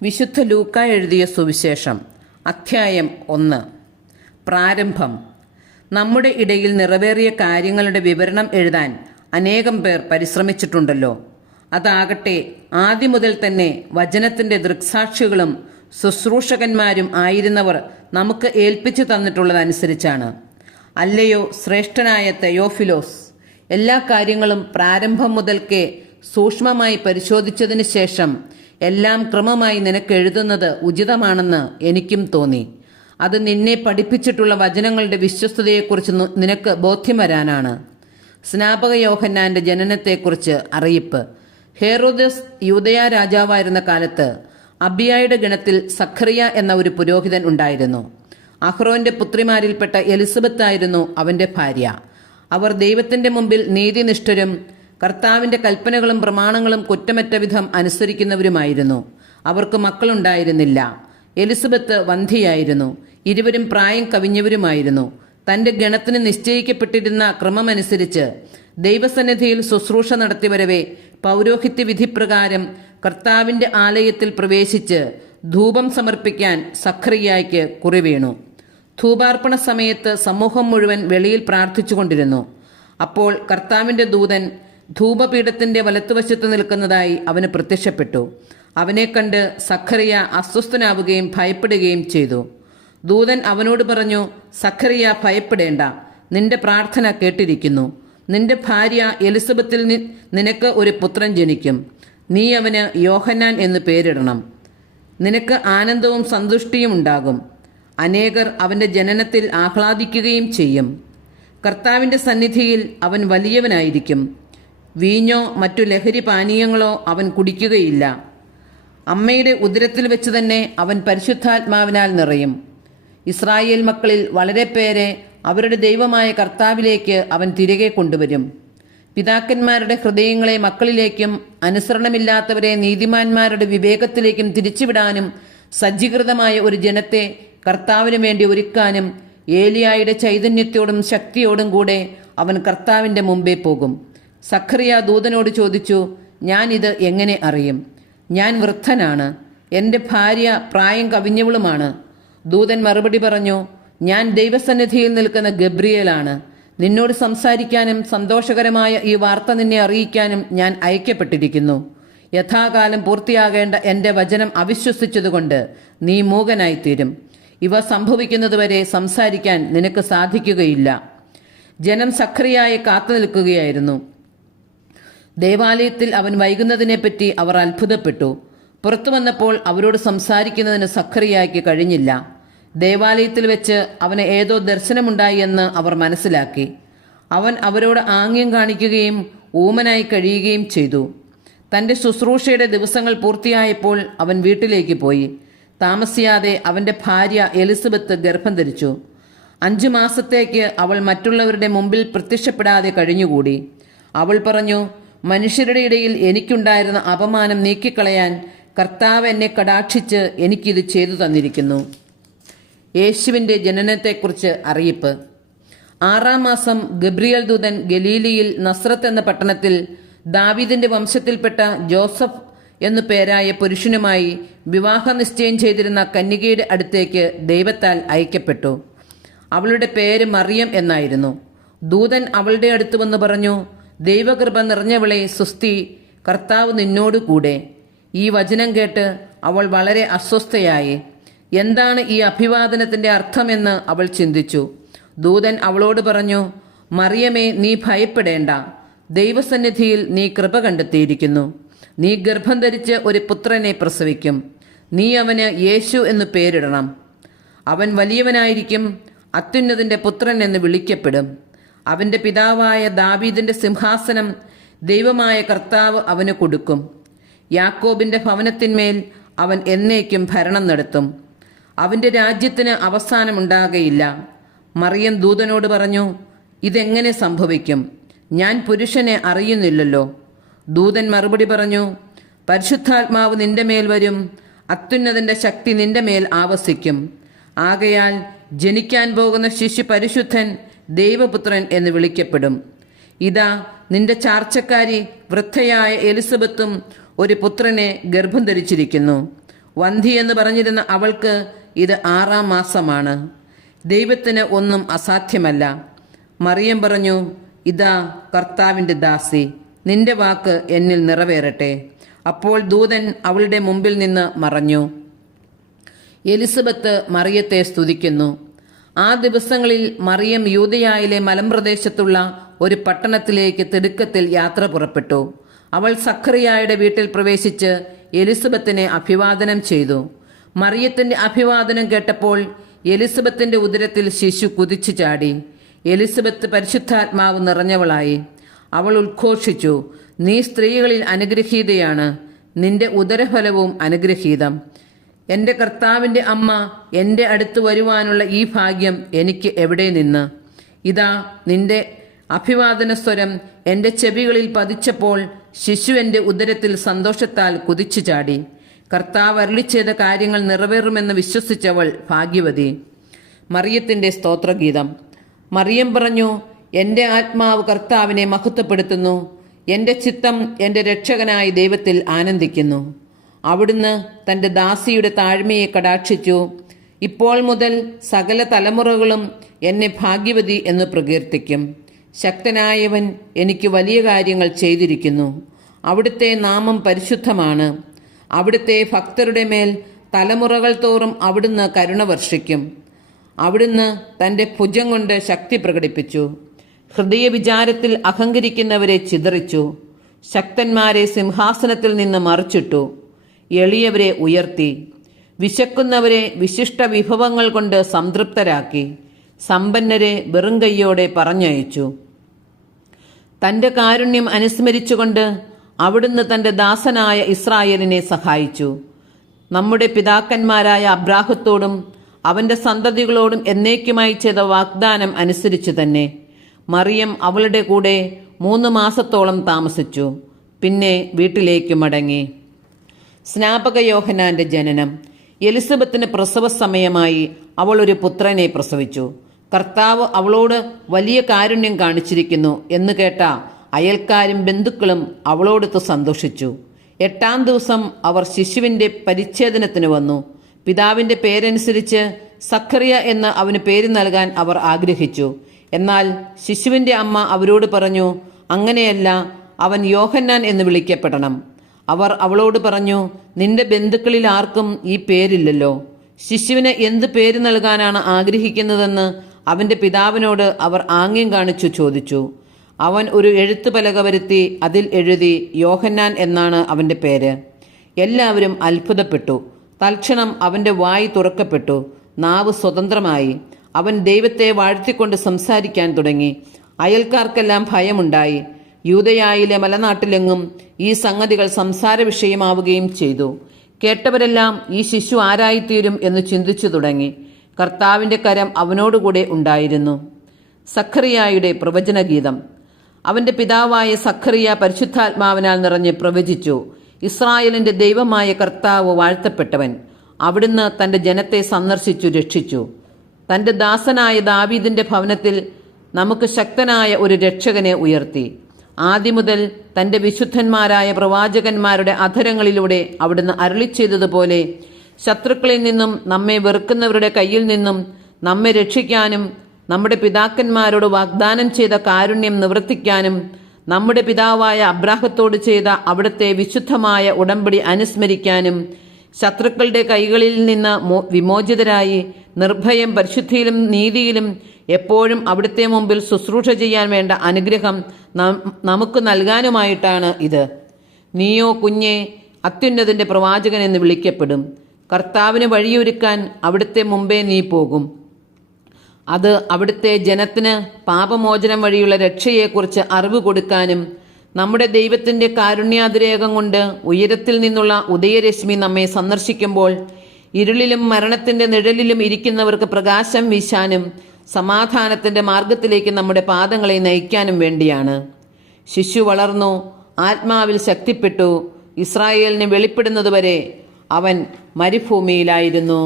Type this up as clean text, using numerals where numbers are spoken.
വിശുദ്ധ ലൂക്ക എഴുതിയ സുവിശേഷം അധ്യായം 1. പ്രാരംഭം. നമ്മുടെ ഇടയിൽ നിറവേറിയ കാര്യങ്ങളുടെ വിവരണം എഴുതാൻ അനേകം പേർ പരിശ്രമിച്ചിട്ടുണ്ടല്ലോ. അതാകട്ടെ ആദ്യം മുതൽ തന്നെ വചനത്തിന്റെ ദൃക്സാക്ഷികളും ശുശ്രൂഷകന്മാരും ആയിരുന്നവർ നമുക്ക് ഏൽപ്പിച്ചു തന്നിട്ടുള്ളതനുസരിച്ചാണ്. അല്ലയോ ശ്രേഷ്ഠനായ തെയോഫിലോസ്, എല്ലാ കാര്യങ്ങളും പ്രാരംഭം മുതൽക്കേ സൂക്ഷ്മമായി പരിശോധിച്ചതിന് ശേഷം എല്ലാം ക്രമമായി നിനക്ക് എഴുതുന്നത് ഉചിതമാണെന്ന് എനിക്കും തോന്നി. അത് നിന്നെ പഠിപ്പിച്ചിട്ടുള്ള വചനങ്ങളുടെ വിശ്വസ്തതയെക്കുറിച്ച് നിനക്ക് ബോധ്യം വരാനാണ്. സ്നാപക യോഹന്നാന്റെ ജനനത്തെക്കുറിച്ച് അറിയിപ്പ്. ഹെറോദസ് യൂദയ രാജാവായിരുന്ന കാലത്ത് അബിയായുടെ ഗണത്തിൽ സഖറിയ എന്ന ഒരു പുരോഹിതൻ ഉണ്ടായിരുന്നു. അഹ്റോന്റെ പുത്രിമാരിൽപ്പെട്ട എലിസബത്ത് ആയിരുന്നു അവന്റെ ഭാര്യ. അവർ ദൈവത്തിന്റെ മുമ്പിൽ നീതിനിഷ്ഠരും കർത്താവിന്റെ കൽപ്പനകളും പ്രമാണങ്ങളും കുറ്റമറ്റ വിധം അനുസരിക്കുന്നവരുമായിരുന്നു. അവർക്ക് മക്കളുണ്ടായിരുന്നില്ല. എലിസബത്ത് വന്ധ്യയായിരുന്നു. ഇരുവരും പ്രായം കവിഞ്ഞവരുമായിരുന്നു. തന്റെ ഗണത്തിന് നിശ്ചയിക്കപ്പെട്ടിരുന്ന ക്രമമനുസരിച്ച് ദൈവസന്നിധിയിൽ ശുശ്രൂഷ നടത്തിവരവെ പൗരോഹിത്യ വിധിപ്രകാരം കർത്താവിന്റെ ആലയത്തിൽ പ്രവേശിച്ച് ധൂപം സമർപ്പിക്കാൻ സഖറിയായ്ക്ക് കുറിവീണു. ധൂപാർപ്പണ സമയത്ത് സമൂഹം മുഴുവൻ വെളിയിൽ പ്രാർത്ഥിച്ചുകൊണ്ടിരുന്നു. അപ്പോൾ കർത്താവിന്റെ ദൂതൻ ധൂപപീഠത്തിന്റെ വലത്തുവശത്ത് നിൽക്കുന്നതായി അവന് പ്രത്യക്ഷപ്പെട്ടു. അവനെ കണ്ട് സഖറിയ അസ്വസ്ഥനാവുകയും ഭയപ്പെടുകയും ചെയ്തു. ദൂതൻ അവനോട് പറഞ്ഞു, സഖറിയ, ഭയപ്പെടേണ്ട, നിന്റെ പ്രാർത്ഥന കേട്ടിരിക്കുന്നു. നിന്റെ ഭാര്യ എലിസബത്തിൽ നിനക്ക് ഒരു പുത്രൻ ജനിക്കും. നീ അവന് യോഹന്നാൻ എന്ന് പേരിടണം. നിനക്ക് ആനന്ദവും സന്തുഷ്ടിയും ഉണ്ടാകും. അനേകർ അവന്റെ ജനനത്തിൽ ആഹ്ലാദിക്കുകയും ചെയ്യും. കർത്താവിന്റെ സന്നിധിയിൽ അവൻ വലിയവനായിരിക്കും. വീഞ്ഞോ മറ്റു ലഹരി പാനീയങ്ങളോ അവൻ കുടിക്കുകയില്ല. അമ്മയുടെ ഉദരത്തിൽ വെച്ച് തന്നെ അവൻ പരിശുദ്ധാത്മാവിനാൽ നിറയും. ഇസ്രായേൽ മക്കളിൽ വളരെ പേരെ അവരുടെ ദൈവമായ കർത്താവിലേക്ക് അവൻ തിരികെ കൊണ്ടുവരും. പിതാക്കന്മാരുടെ ഹൃദയങ്ങളെ മക്കളിലേക്കും അനുസരണമില്ലാത്തവരെ നീതിമാന്മാരുടെ വിവേകത്തിലേക്കും തിരിച്ചുവിടാനും സജ്ജീകൃതമായ ഒരു ജനത്തെ കർത്താവിനു വേണ്ടി ഒരുക്കാനും ഏലിയായുടെ ചൈതന്യത്തോടും ശക്തിയോടും കൂടെ അവൻ കർത്താവിന്റെ മുമ്പേ പോകും. സഖറിയ ദൂതനോട് ചോദിച്ചു, ഞാൻ ഇത് എങ്ങനെ അറിയും? ഞാൻ വൃദ്ധനാണ്, എൻ്റെ ഭാര്യ പ്രായം കവിഞ്ഞവളുമാണ്. ദൂതൻ മറുപടി പറഞ്ഞു, ഞാൻ ദൈവസന്നിധിയിൽ നിൽക്കുന്ന ഗബ്രിയേലാണ്. നിന്നോട് സംസാരിക്കാനും സന്തോഷകരമായ ഈ വാർത്ത നിന്നെ അറിയിക്കാനും ഞാൻ അയക്കപ്പെട്ടിരിക്കുന്നു. യഥാകാലം പൂർത്തിയാകേണ്ട എൻ്റെ വചനം അവിശ്വസിച്ചതുകൊണ്ട് നീ മൂകനായിത്തീരും. ഇവ സംഭവിക്കുന്നതുവരെ സംസാരിക്കാൻ നിനക്ക് സാധിക്കുകയില്ല. ജനം സഖറിയായെ കാത്തു നിൽക്കുകയായിരുന്നു. ദേവാലയത്തിൽ അവൻ വൈകുന്നതിനെപ്പറ്റി അവർ അത്ഭുതപ്പെട്ടു. പുറത്തു വന്നപ്പോൾ അവരോട് സംസാരിക്കുന്നതിന് സഖറിയായ്ക്ക് കഴിഞ്ഞില്ല. ദേവാലയത്തിൽ വെച്ച് അവന് ഏതോ ദർശനമുണ്ടായി എന്ന് അവർ മനസ്സിലാക്കി. അവൻ അവരോട് ആംഗ്യം കാണിക്കുകയും ഊമനായി കഴിയുകയും ചെയ്തു. തന്റെ ശുശ്രൂഷയുടെ ദിവസങ്ങൾ പൂർത്തിയായപ്പോൾ അവൻ വീട്ടിലേക്ക് പോയി. താമസിയാതെ അവന്റെ ഭാര്യ എലിസബത്ത് ഗർഭം ധരിച്ചു. 5 മാസത്തേക്ക് അവൾ മറ്റുള്ളവരുടെ മുമ്പിൽ പ്രത്യക്ഷപ്പെടാതെ കഴിഞ്ഞുകൂടി. അവൾ പറഞ്ഞു, മനുഷ്യരുടെ ഇടയിൽ എനിക്കുണ്ടായിരുന്ന അപമാനം നീക്കിക്കളയാൻ കർത്താവ് എന്നെ കടാക്ഷിച്ച് എനിക്കിത് ചെയ്തു തന്നിരിക്കുന്നു. യേശുവിന്റെ ജനനത്തെക്കുറിച്ച് അറിയിപ്പ്. 6-ാം മാസം ഗബ്രിയേൽ ദൂതൻ ഗലീലിയിൽ നസ്രത്ത് എന്ന പട്ടണത്തിൽ ദാവീദിന്റെ വംശത്തിൽപ്പെട്ട ജോസഫ് എന്നു പേരായ പുരുഷനുമായി വിവാഹ നിശ്ചയം ചെയ്തിരുന്ന കന്യകയുടെ അടുത്തേക്ക് ദൈവത്താൽ അയക്കപ്പെട്ടു. അവളുടെ പേര് മറിയം എന്നായിരുന്നു. ദൂതൻ അവളുടെ അടുത്ത് വന്ന് പറഞ്ഞു, ദൈവകൃപ നിറഞ്ഞവളെ, സുസ്തി, കർത്താവ് നിന്നോട് കൂടെ. ഈ വചനം കേട്ട് അവൾ വളരെ അസ്വസ്ഥയായി. എന്താണ് ഈ അഭിവാദനത്തിന്റെ അർത്ഥമെന്ന് അവൾ ചിന്തിച്ചു. ദൂതൻ അവളോട് പറഞ്ഞു, മറിയമേ, നീ ഭയപ്പെടേണ്ട. ദൈവസന്നിധിയിൽ നീ കൃപ കണ്ടെത്തിയിരിക്കുന്നു. നീ ഗർഭം ധരിച്ച് ഒരു പുത്രനെ പ്രസവിക്കും. നീ അവന് യേശു എന്ന് പേരിടണം. അവൻ വലിയവനായിരിക്കും, അത്യുന്നതിന്റെ പുത്രൻ എന്ന് വിളിക്കപ്പെടും. അവന്റെ പിതാവായ ദാവീദിന്റെ സിംഹാസനം ദൈവമായ കർത്താവ് അവന് കൊടുക്കും. യാക്കോബിന്റെ ഭവനത്തിന്മേൽ അവൻ എന്നേക്കും ഭരണം നടത്തും. അവന്റെ രാജ്യത്തിന് അവസാനമുണ്ടാകയില്ല. മറിയം ദൂതനോട് പറഞ്ഞു, ഇതെങ്ങനെ സംഭവിക്കും? ഞാൻ പുരുഷനെ അറിയുന്നില്ലല്ലോ. ദൂതൻ മറുപടി പറഞ്ഞു, പരിശുദ്ധാത്മാവ് നിന്റെ മേൽ വരും, അത്യുന്നതിന്റെ ശക്തി നിന്റെ മേൽ ആവസിക്കും. ആകയാൽ ജനിക്കാൻ പോകുന്ന ശിശു പരിശുദ്ധൻ, ദൈവപുത്രൻ എന്ന് വിളിക്കപ്പെടും. ഇതാ, നിന്റെ ചാർച്ചക്കാരി വൃദ്ധയായ എലിസബത്തും ഒരു പുത്രനെ ഗർഭം ധരിച്ചിരിക്കുന്നു. വന്ധ്യ എന്ന് പറഞ്ഞിരുന്ന അവൾക്ക് ഇത് 6-ാം മാസമാണ്. ദൈവത്തിന് ഒന്നും അസാധ്യമല്ല. മറിയം പറഞ്ഞു, ഇതാ കർത്താവിൻ്റെ ദാസി, നിന്റെ വാക്ക് എന്നിൽ നിറവേറട്ടെ. അപ്പോൾ ദൂതൻ അവളുടെ മുമ്പിൽ നിന്ന് മറഞ്ഞു. എലിസബത്ത് മറിയത്തെ സ്തുതിക്കുന്നു. ആ ദിവസങ്ങളിൽ മറിയം യൂദയായിലെ മലമ്പ്രദേശത്തുള്ള ഒരു പട്ടണത്തിലേക്ക് തിടുക്കത്തിൽ യാത്ര പുറപ്പെട്ടു. അവൾ സഖറിയായുടെ വീട്ടിൽ പ്രവേശിച്ച് എലിസബത്തിനെ അഭിവാദനം ചെയ്തു. മറിയത്തിന്റെ അഭിവാദനം കേട്ടപ്പോൾ എലിസബത്തിന്റെ ഉദരത്തിൽ ശിശു കുതിച്ചു ചാടി. എലിസബത്ത് പരിശുദ്ധാത്മാവ് നിറഞ്ഞവളായി. അവൾ ഉദ്ഘോഷിച്ചു, നീ സ്ത്രീകളിൽ അനുഗ്രഹീതയാണ്, നിന്റെ ഉദരഫലവും അനുഗ്രഹീതം. എൻ്റെ കർത്താവിൻ്റെ അമ്മ എൻ്റെ അടുത്ത് വരുവാനുള്ള ഈ ഭാഗ്യം എനിക്ക് എവിടെ നിന്ന്? ഇതാ നിന്റെ അഭിവാദന സ്വരം എൻ്റെ ചെവികളിൽ പതിച്ചപ്പോൾ ശിശു എൻ്റെ ഉദരത്തിൽ സന്തോഷത്താൽ കുതിച്ചു ചാടി. കർത്താവ് അരുളിച്ചെയ്ത കാര്യങ്ങൾ നിറവേറുമെന്ന് വിശ്വസിച്ചവൾ ഭാഗ്യവതി. മറിയത്തിൻ്റെ സ്തോത്രഗീതം. മറിയം പറഞ്ഞു, എൻ്റെ ആത്മാവ് കർത്താവിനെ മഹത്വപ്പെടുത്തുന്നു, എൻ്റെ ചിത്തം എൻ്റെ രക്ഷകനായ ദൈവത്തിൽ ആനന്ദിക്കുന്നു. അവിടുന്ന് തൻ്റെ ദാസിയുടെ താഴ്മയെ കടാക്ഷിച്ചു. ഇപ്പോൾ മുതൽ സകല തലമുറകളും എന്നെ ഭാഗ്യവതി എന്ന് പ്രകീർത്തിക്കും. ശക്തനായവൻ എനിക്ക് വലിയ കാര്യങ്ങൾ ചെയ്തിരിക്കുന്നു. അവിടുത്തെ നാമം പരിശുദ്ധമാണ്. അവിടുത്തെ ഭക്തരുടെ മേൽ തലമുറകൾ തോറും അവിടുന്ന് കരുണ വർഷിക്കും. അവിടുന്ന് തൻ്റെ ഭുജം കൊണ്ട് ശക്തി പ്രകടിപ്പിച്ചു. ഹൃദയവിചാരത്തിൽ അഹങ്കരിക്കുന്നവരെ ചിതറിച്ചു. ശക്തന്മാരെ സിംഹാസനത്തിൽ നിന്ന് മറിച്ചിട്ടു. എളിയവരെ ഉയർത്തി. വിശക്കുന്നവരെ വിശിഷ്ട വിഭവങ്ങൾ കൊണ്ട് സംതൃപ്തരാക്കി. സമ്പന്നരെ വെറും കൈയോടെ പറഞ്ഞയച്ചു. തൻ്റെ കാരുണ്യം അനുസ്മരിച്ചുകൊണ്ട് അവിടുന്ന് തൻ്റെ ദാസനായ ഇസ്രായേലിനെ സഹായിച്ചു. നമ്മുടെ പിതാക്കന്മാരായ അബ്രാഹത്തോടും അവൻ്റെ സന്തതികളോടും എന്നേക്കുമായി ചെയ്ത വാഗ്ദാനം അനുസരിച്ചു തന്നെ മറിയം അവളുടെ കൂടെ 3 മാസത്തോളം താമസിച്ചു. പിന്നെ വീട്ടിലേക്ക് മടങ്ങി. സ്നാപക യോഹന്നാന്റെ ജനനം. എലിസബത്തിന് പ്രസവ സമയമായി. അവൾ ഒരു പുത്രനെ പ്രസവിച്ചു. കർത്താവ് അവളോട് വലിയ കാരുണ്യം കാണിച്ചിരിക്കുന്നു എന്ന് കേട്ട അയൽക്കാരും ബന്ധുക്കളും അവളോടൊത്ത് സന്തോഷിച്ചു. 8-ാം ദിവസം അവർ ശിശുവിൻ്റെ പരിച്ഛേദനത്തിന് വന്നു. പിതാവിൻ്റെ പേരനുസരിച്ച് സഖറിയ എന്ന് അവന് പേര് നൽകാൻ അവർ ആഗ്രഹിച്ചു. എന്നാൽ ശിശുവിൻ്റെ അമ്മ അവരോട് പറഞ്ഞു, അങ്ങനെയല്ല, അവൻ യോഹന്നാൻ എന്ന് വിളിക്കപ്പെടണം. അവർ അവളോട് പറഞ്ഞു, നിന്റെ ബന്ധുക്കളിൽ ആർക്കും ഈ പേരില്ലല്ലോ. ശിശുവിന് എന്ത് പേര് നൽകാനാണ് ആഗ്രഹിക്കുന്നതെന്ന് അവൻ്റെ പിതാവിനോട് അവർ ആംഗ്യം കാണിച്ചു ചോദിച്ചു. അവൻ ഒരു എഴുത്തുപലക വരുത്തി അതിൽ എഴുതി, യോഹന്നാൻ എന്നാണ് അവൻ്റെ പേര്. എല്ലാവരും അത്ഭുതപ്പെട്ടു. തൽക്ഷണം അവൻ്റെ വായ് തുറക്കപ്പെട്ടു, നാവ് സ്വതന്ത്രമായി. അവൻ ദൈവത്തെ വാഴ്ത്തിക്കൊണ്ട് സംസാരിക്കാൻ തുടങ്ങി. അയൽക്കാർക്കെല്ലാം ഭയമുണ്ടായി. യൂദയായിലെ മലനാട്ടിലെങ്ങും ഈ സംഗതികൾ സംസാര വിഷയമാവുകയും ചെയ്തു. കേട്ടവരെല്ലാം ഈ ശിശു ആരായിത്തീരും എന്ന് ചിന്തിച്ചു തുടങ്ങി. കർത്താവിൻ്റെ കരം അവനോടുകൂടെ ഉണ്ടായിരുന്നു. സഖറിയായുടെ പ്രവചനഗീതം. അവൻ്റെ പിതാവായ സഖറിയ പരിശുദ്ധാത്മാവിനാൽ നിറഞ്ഞ് പ്രവചിച്ചു. ഇസ്രായേലിൻ്റെ ദൈവമായ കർത്താവ് വാഴ്ത്തപ്പെട്ടവൻ. അവിടുന്ന് തൻ്റെ ജനത്തെ സന്ദർശിച്ചു രക്ഷിച്ചു. തൻ്റെ ദാസനായ ദാവീദിൻ്റെ ഭവനത്തിൽ നമുക്ക് ശക്തനായ ഒരു രക്ഷകനെ ഉയർത്തി. ആദിമുതൽ തൻ്റെ വിശുദ്ധന്മാരായ പ്രവാചകന്മാരുടെ അധരങ്ങളിലൂടെ അവിടുന്ന് അരുളിച്ചെയ്തതുപോലെ ശത്രുക്കളിൽ നിന്നും നമ്മെ വെറുക്കുന്നവരുടെ കയ്യിൽ നിന്നും നമ്മെ രക്ഷിക്കാനും നമ്മുടെ പിതാക്കന്മാരോട് വാഗ്ദാനം ചെയ്ത കാരുണ്യം നിവർത്തിക്കാനും നമ്മുടെ പിതാവായ അബ്രാഹത്തോട് ചെയ്ത അവിടുത്തെ വിശുദ്ധമായ ഉടമ്പടി അനുസ്മരിക്കാനും ശത്രുക്കളുടെ കൈകളിൽ നിന്ന് വിമോചിതരായി നിർഭയം പരിശുദ്ധിയിലും നീതിയിലും എപ്പോഴും അവിടുത്തെ മുമ്പിൽ ശുശ്രൂഷ ചെയ്യാൻ വേണ്ട അനുഗ്രഹം നമുക്ക് നൽകാനുമായിട്ടാണ് ഇത്. നീയോ കുഞ്ഞെ അത്യുന്നതിൻ്റെ പ്രവാചകൻ എന്ന് വിളിക്കപ്പെടും. കർത്താവിന് വഴിയൊരുക്കാൻ അവിടുത്തെ മുമ്പേ നീ പോകും. അത് അവിടുത്തെ ജനത്തിന് പാപമോചനം വഴിയുള്ള രക്ഷയെക്കുറിച്ച് അറിവ് കൊടുക്കാനും നമ്മുടെ ദൈവത്തിൻ്റെ കാരുണ്യാതിരേകം കൊണ്ട് ഉയരത്തിൽ നിന്നുള്ള ഉദയരശ്മി നമ്മെ സന്ദർശിക്കുമ്പോൾ ഇരുളിലും മരണത്തിൻ്റെ നിഴലിലും ഇരിക്കുന്നവർക്ക് പ്രകാശം വീശാനും സമാധാനത്തിൻ്റെ മാർഗത്തിലേക്ക് നമ്മുടെ പാദങ്ങളെ നയിക്കാനും വേണ്ടിയാണ്. ശിശു വളർന്നു, ആത്മാവിൽ ശക്തിപ്പെട്ടു. ഇസ്രായേലിന് വെളിപ്പെടുന്നതുവരെ അവൻ മരുഭൂമിയിലായിരുന്നു.